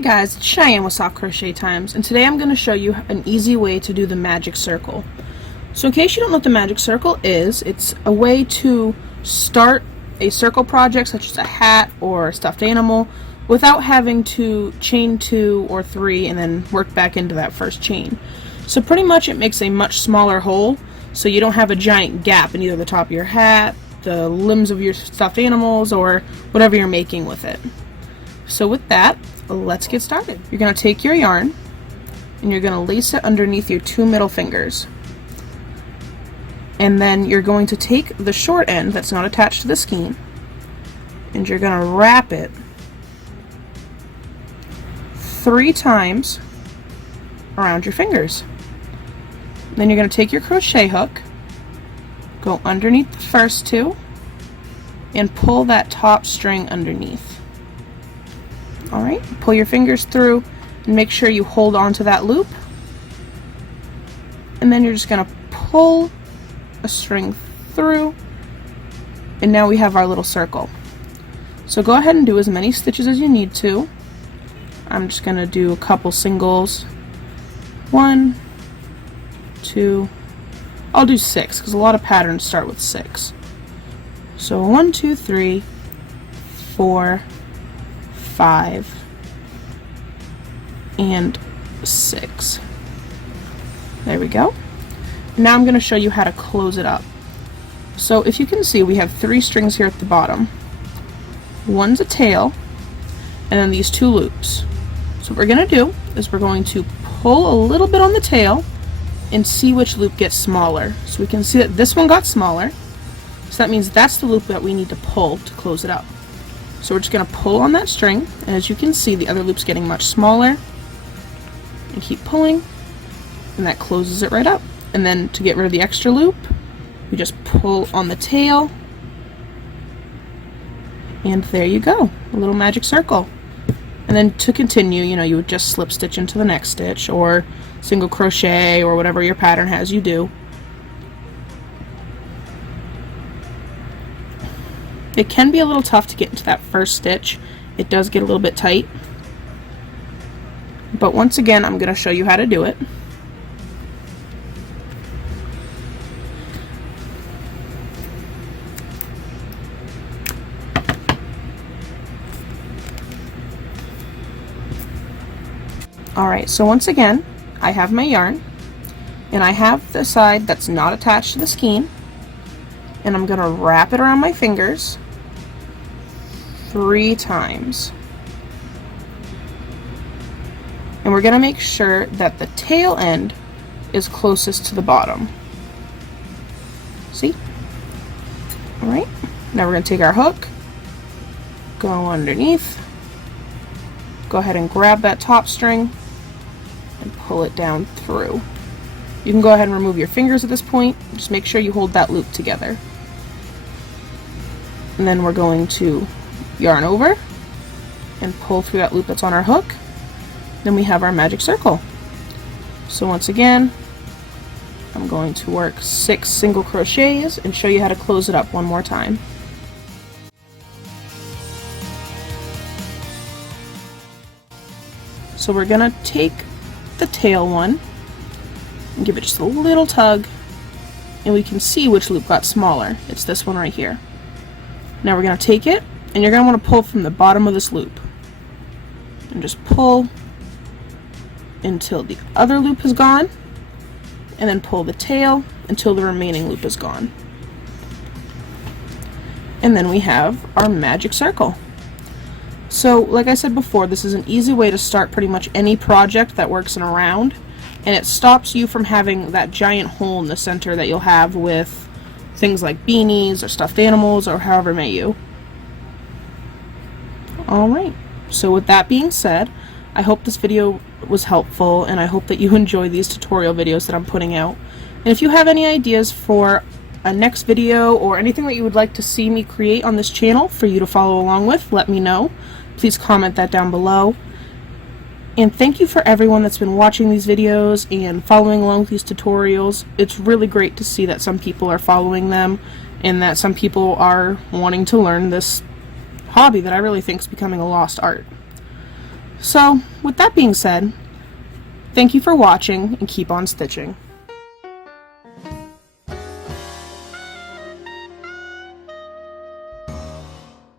guys, it's Cheyenne with Soft Crochet Times, and today I'm going to show you an easy way to do the magic circle. So in case you don't know what the magic circle is, it's a way to start a circle project such as a hat or a stuffed animal without having to chain 2 or 3 and then work back into that first chain. So pretty much it makes a much smaller hole so you don't have a giant gap in either the top of your hat, the limbs of your stuffed animals, or whatever you're making with it. So with that, let's get started. You're going to take your yarn and you're going to lace it underneath your 2 middle fingers. And then you're going to take the short end that's not attached to the skein and you're going to wrap it 3 times around your fingers. Then you're going to take your crochet hook, go underneath the first 2, and pull that top string underneath. Alright, pull your fingers through and make sure you hold on to that loop. And then you're just going to pull a string through, and now we have our little circle. So go ahead and do as many stitches as you need to. I'm just going to do a couple singles. 1, 2, I'll do 6 because a lot of patterns start with 6. So 1, 2, 3, 4, 5, and 6. There we go. Now I'm going to show you how to close it up. So if you can see, we have 3 strings here at the bottom. One's a tail, and then these 2 loops. So what we're going to do is we're going to pull a little bit on the tail and see which loop gets smaller. So we can see that this one got smaller, so that means that's the loop that we need to pull to close it up. So we're just going to pull on that string, and as you can see, the other loop's getting much smaller, and keep pulling, and that closes it right up. And then to get rid of the extra loop, we just pull on the tail, and there you go, a little magic circle. And then to continue, you would just slip stitch into the next stitch, or single crochet, or whatever your pattern has you do. It can be a little tough to get into that first stitch. It does get a little bit tight. But once again, I'm going to show you how to do it. Alright, so once again, I have my yarn, and I have the side that's not attached to the skein, and I'm going to wrap it around my fingers 3 times. And we're going to make sure that the tail end is closest to the bottom. See? Alright, now we're going to take our hook, go underneath, go ahead and grab that top string, and pull it down through. You can go ahead and remove your fingers at this point. Just make sure you hold that loop together. And then we're going to yarn over and pull through that loop that's on our hook. Then we have our magic circle. So once again, I'm going to work 6 single crochets and show you how to close it up one more time. So we're going to take the tail one and give it just a little tug, and we can see which loop got smaller. It's this one right here. Now we're going to take it, and you're going to want to pull from the bottom of this loop and just pull until the other loop is gone, and then pull the tail until the remaining loop is gone. And then we have our magic circle. So like I said before, this is an easy way to start pretty much any project that works in a round, and it stops you from having that giant hole in the center that you'll have with things like beanies or stuffed animals or however may you. Alright, so with that being said, I hope this video was helpful, and I hope that you enjoy these tutorial videos that I'm putting out. And if you have any ideas for a next video or anything that you would like to see me create on this channel for you to follow along with, let me know. Please comment that down below. And thank you for everyone that's been watching these videos and following along with these tutorials. It's really great to see that some people are following them and that some people are wanting to learn this hobby that I really think is becoming a lost art. So with that being said, thank you for watching and keep on stitching.